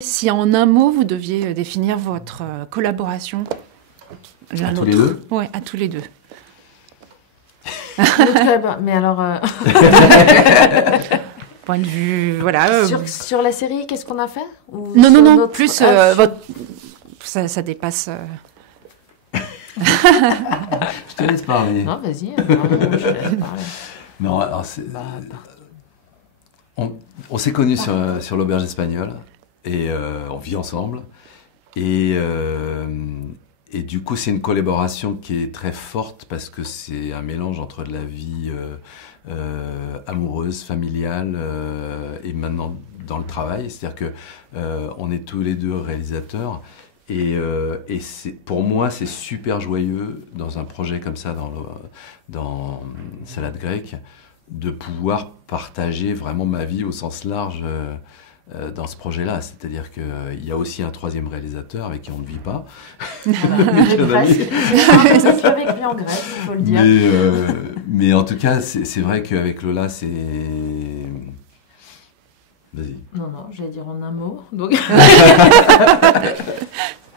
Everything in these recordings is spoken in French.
Si en un mot, vous deviez définir votre collaboration l'un À tous l'autre. les deux? Oui, à tous les deux. Mais alors, Point de vue, voilà. sur la série, qu'est-ce qu'on a fait? Ou Non, sur non, notre- plus Ah, ça dépasse. Je te laisse parler. Non, vas-y, je te laisse parler. Non, alors on s'est connus sur l'auberge espagnole et on vit ensemble. Et du coup, c'est une collaboration qui est très forte parce que c'est un mélange entre de la vie amoureuse, familiale et maintenant dans le travail. C'est-à-dire que on est tous les deux réalisateurs. Et pour moi, c'est super joyeux dans un projet comme ça, dans Salade grecque, de pouvoir partager vraiment ma vie au sens large dans ce projet-là. C'est-à-dire qu'il y a aussi un troisième réalisateur avec qui on ne vit pas. Presque. Je suis avec lui en Grèce, il faut le dire. Mais en tout cas, c'est vrai qu'avec Lola, c'est... Vas-y. Non, j'allais dire en un mot. Donc...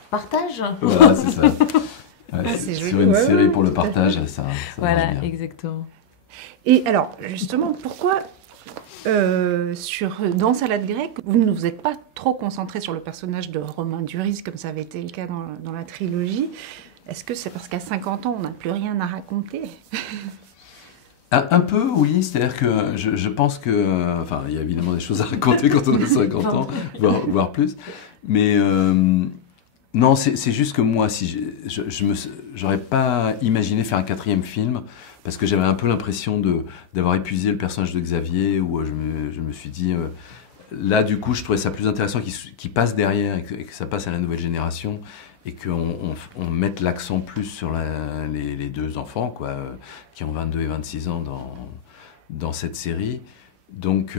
Partage. Voilà, c'est ça. Ouais, C'est sur joli, une ouais, série ouais, pour le tout à fait. partage, ça Voilà, marche bien. exactement. Et alors, justement, pourquoi dans Salade grecque, vous ne vous êtes pas trop concentré sur le personnage de Romain Duris, comme ça avait été le cas dans la trilogie? Est-ce que c'est parce qu'à 50 ans, on n'a plus rien à raconter? Un peu, oui. C'est-à-dire que je pense que... enfin, il y a évidemment des choses à raconter quand on a 50 ans, voire plus. Mais non, c'est juste que moi, si j'aurais pas imaginé faire un quatrième film, parce que j'avais un peu l'impression d'avoir épuisé le personnage de Xavier, où je me suis dit... là, du coup, je trouvais ça plus intéressant qu'il passe derrière et que ça passe à la nouvelle génération et qu'on mette l'accent plus sur les deux enfants, quoi, qui ont 22 et 26 ans dans cette série. Donc,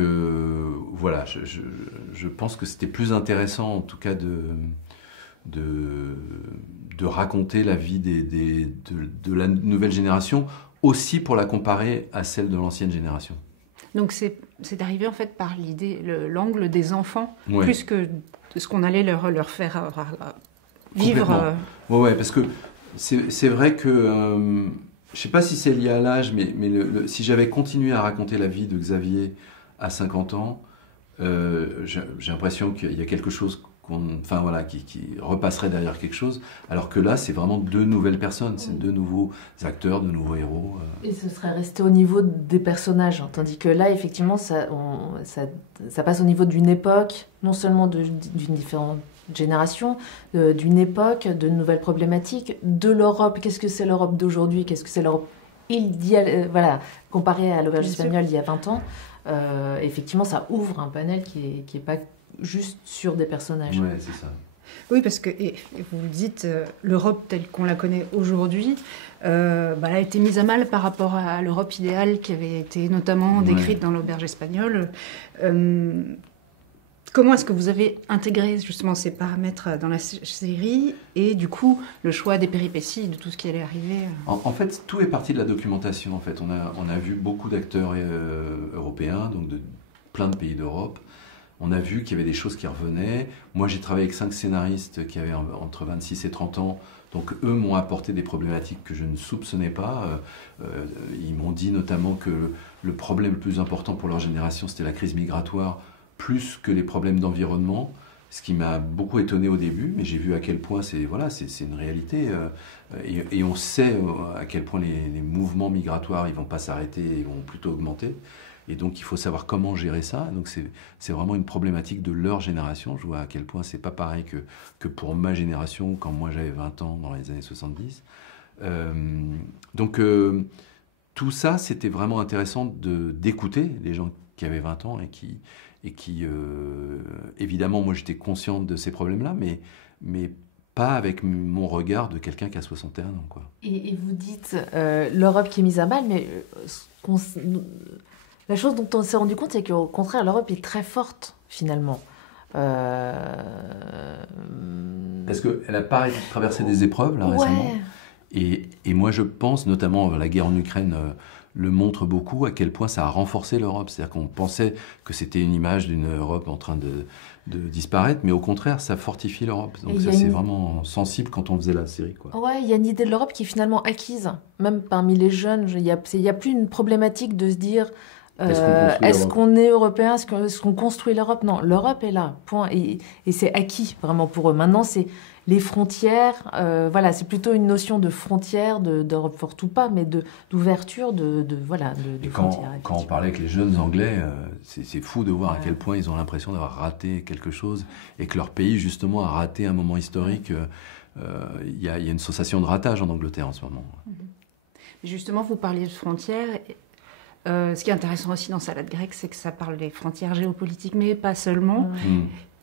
voilà, je pense que c'était plus intéressant, en tout cas, de raconter la vie de la nouvelle génération, aussi pour la comparer à celle de l'ancienne génération. Donc c'est arrivé en fait par l'angle des enfants, Ouais. plus que de ce qu'on allait leur faire vivre. Complètement. Ouais, parce que c'est vrai que je sais pas si c'est lié à l'âge, mais si j'avais continué à raconter la vie de Xavier à 50 ans, j'ai l'impression qu'il y a quelque chose enfin voilà, qui repasserait derrière quelque chose, alors que là, c'est vraiment deux nouvelles personnes, c'est deux nouveaux acteurs, deux nouveaux héros. Et ce serait resté au niveau des personnages, hein, tandis que là, effectivement, ça passe au niveau d'une époque, non seulement d'une différente génération, d'une époque, de nouvelles problématiques, de l'Europe. Qu'est-ce que c'est l'Europe d'aujourd'hui? Qu'est-ce que c'est l'Europe voilà, comparé à l'auberge Bien sûr. espagnole il y a 20 ans? Effectivement, ça ouvre un panel qui est pas juste sur des personnages. Ouais, c'est ça. Oui, parce que et vous le dites, l'Europe telle qu'on la connaît aujourd'hui, elle a été mise à mal par rapport à l'Europe idéale qui avait été notamment décrite dans l'auberge espagnole. Comment est-ce que vous avez intégré justement ces paramètres dans la série et du coup le choix des péripéties, de tout ce qui allait arriver? En fait, tout est parti de la documentation. En fait, on a vu beaucoup d'acteurs européens, donc de plein de pays d'Europe. On a vu qu'il y avait des choses qui revenaient. Moi, j'ai travaillé avec 5 scénaristes qui avaient entre 26 et 30 ans. Donc, eux m'ont apporté des problématiques que je ne soupçonnais pas. Ils m'ont dit notamment que le problème le plus important pour leur génération, c'était la crise migratoire, plus que les problèmes d'environnement. Ce qui m'a beaucoup étonné au début, mais j'ai vu à quel point c'est une réalité. Et on sait à quel point les mouvements migratoires, ils vont pas s'arrêter, ils vont plutôt augmenter. Et donc, il faut savoir comment gérer ça. Donc, c'est vraiment une problématique de leur génération. Je vois à quel point c'est pas pareil que pour ma génération, quand moi j'avais 20 ans dans les années 70. Donc, tout ça, c'était vraiment intéressant d'écouter les gens qui avaient 20 ans et qui évidemment, moi j'étais consciente de ces problèmes-là, mais pas avec mon regard de quelqu'un qui a 61 ans, quoi. Et vous dites l'Europe qui est mise à mal, mais la chose dont on s'est rendu compte, c'est qu'au contraire, l'Europe est très forte, finalement. Parce qu'elle a pas traversé des épreuves, là, récemment. Ouais. Et moi, je pense, notamment la guerre en Ukraine, le montre beaucoup, à quel point ça a renforcé l'Europe. C'est-à-dire qu'on pensait que c'était une image d'une Europe en train de disparaître, mais au contraire, ça fortifie l'Europe. Donc ça, c'est vraiment sensible quand on faisait la série, quoi. Ouais, il y a une idée de l'Europe qui est finalement acquise, même parmi les jeunes. Il y a plus une problématique de se dire est-ce qu'on est européen, est-ce qu'on construit l'Europe? Non, l'Europe est là, point. Et c'est acquis vraiment pour eux. Maintenant, c'est les frontières, voilà, c'est plutôt une notion de frontières, d'Europe forte ou pas, mais d'ouverture, de frontières. Quand on parlait avec les jeunes Anglais, c'est fou de voir à quel point ils ont l'impression d'avoir raté quelque chose et que leur pays, justement, a raté un moment historique. Il y a une sensation de ratage en Angleterre en ce moment. Justement, vous parliez de frontières. Ce qui est intéressant aussi dans Salade grecque, c'est que ça parle des frontières géopolitiques, mais pas seulement.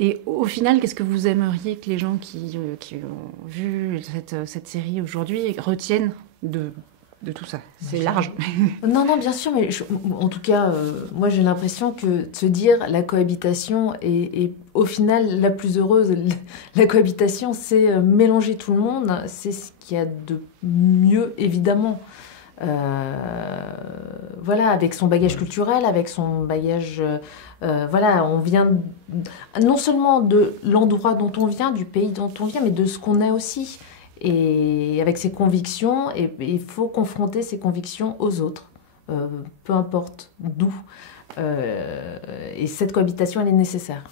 Et au final, qu'est-ce que vous aimeriez que les gens qui ont vu cette série aujourd'hui retiennent de tout ça? C'est large. Non, bien sûr, mais en tout cas, moi j'ai l'impression que de se dire la cohabitation est au final la plus heureuse. La cohabitation, c'est mélanger tout le monde, c'est ce qu'il y a de mieux, évidemment. Voilà, avec son bagage culturel, avec son bagage... voilà, on vient non seulement de l'endroit dont on vient, du pays dont on vient, mais de ce qu'on est aussi. Et avec ses convictions, et il faut confronter ses convictions aux autres, peu importe d'où. Et cette cohabitation, elle est nécessaire.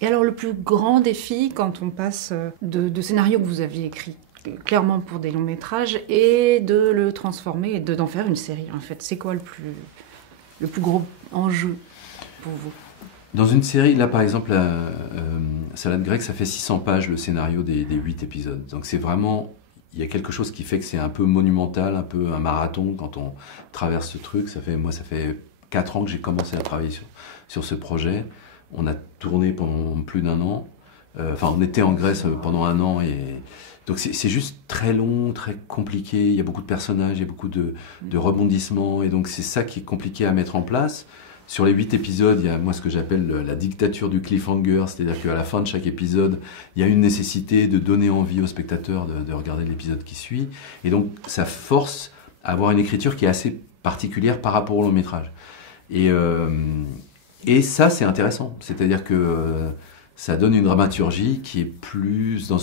Et alors, le plus grand défi, quand on passe de scénarios que vous aviez écrits clairement pour des longs métrages, et de le transformer et d'en faire une série, en fait, c'est quoi le plus gros enjeu pour vous? Dans une série, là par exemple, Salade grecque, ça fait 600 pages le scénario des 8 épisodes. Donc c'est vraiment, il y a quelque chose qui fait que c'est un peu monumental, un peu un marathon quand on traverse ce truc. Moi, ça fait 4 ans que j'ai commencé à travailler sur ce projet. On a tourné pendant plus d'1 an. Enfin, on était en Grèce pendant 1 an et... Donc c'est juste très long, très compliqué, il y a beaucoup de personnages, il y a beaucoup de rebondissements, et donc c'est ça qui est compliqué à mettre en place. Sur les 8 épisodes, il y a moi ce que j'appelle la dictature du cliffhanger, c'est-à-dire qu'à la fin de chaque épisode, il y a une nécessité de donner envie au spectateur de regarder l'épisode qui suit, et donc ça force à avoir une écriture qui est assez particulière par rapport au long métrage. Et ça c'est intéressant, c'est-à-dire que... ça donne une dramaturgie qui est plus dans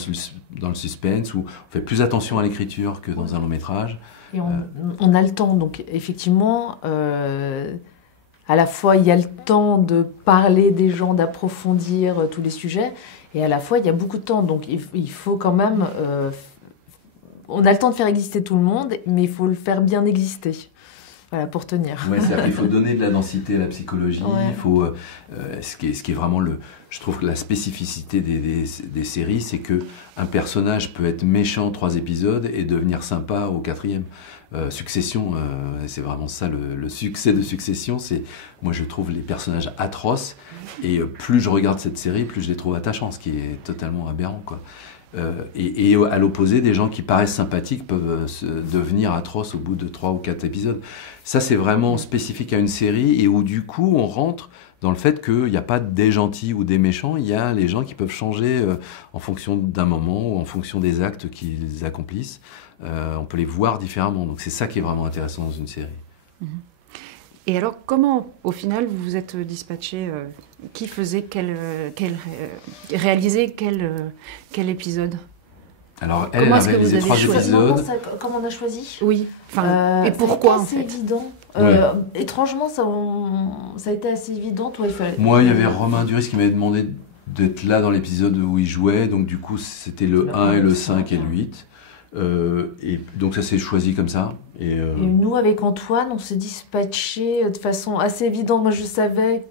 le suspense, où on fait plus attention à l'écriture que dans un long métrage. Et on a le temps, donc effectivement, à la fois il y a le temps de parler des gens, d'approfondir tous les sujets, et à la fois il y a beaucoup de temps, donc il faut quand même... on a le temps de faire exister tout le monde, mais il faut le faire bien exister. Voilà, pour tenir. Ouais, il faut donner de la densité à la psychologie. Ouais. Il faut, ce qui est vraiment je trouve que la spécificité des séries, c'est que un personnage peut être méchant 3 épisodes et devenir sympa au 4e. Succession, c'est vraiment ça le succès de Succession. Moi, je trouve les personnages atroces, et plus je regarde cette série, plus je les trouve attachants, ce qui est totalement aberrant, quoi. Et à l'opposé, des gens qui paraissent sympathiques peuvent devenir atroces au bout de 3 ou 4 épisodes. Ça, c'est vraiment spécifique à une série, et où du coup, on rentre dans le fait qu'il n'y a pas des gentils ou des méchants, il y a les gens qui peuvent changer en fonction d'un moment ou en fonction des actes qu'ils accomplissent. On peut les voir différemment, donc c'est ça qui est vraiment intéressant dans une série. Et alors, comment, au final, vous vous êtes dispatché qui faisait réalisait quel épisode? Alors, elle a réalisé 3 épisodes. Comment on a choisi? Oui. Et pourquoi, en fait? C'est évident. Étrangement, ça a été assez évident. Moi, il y avait Romain Duris qui m'avait demandé d'être là dans l'épisode où il jouait. Donc, du coup, c'était le 1 et le 5 et le 8. Et donc, ça s'est choisi comme ça. Et nous, avec Antoine, on s'est dispatché de façon assez évidente. Moi, je savais,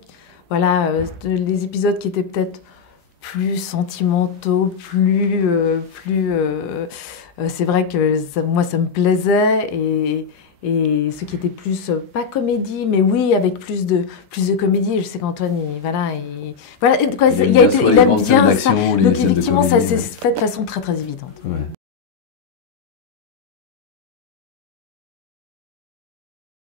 voilà, les épisodes qui étaient peut-être plus sentimentaux, c'est vrai que moi ça me plaisait, et ce qui était plus pas comédie, mais oui, avec plus de comédie. Je sais qu'Antoine il aime bien ça, donc effectivement ça s'est fait de façon très très évidente.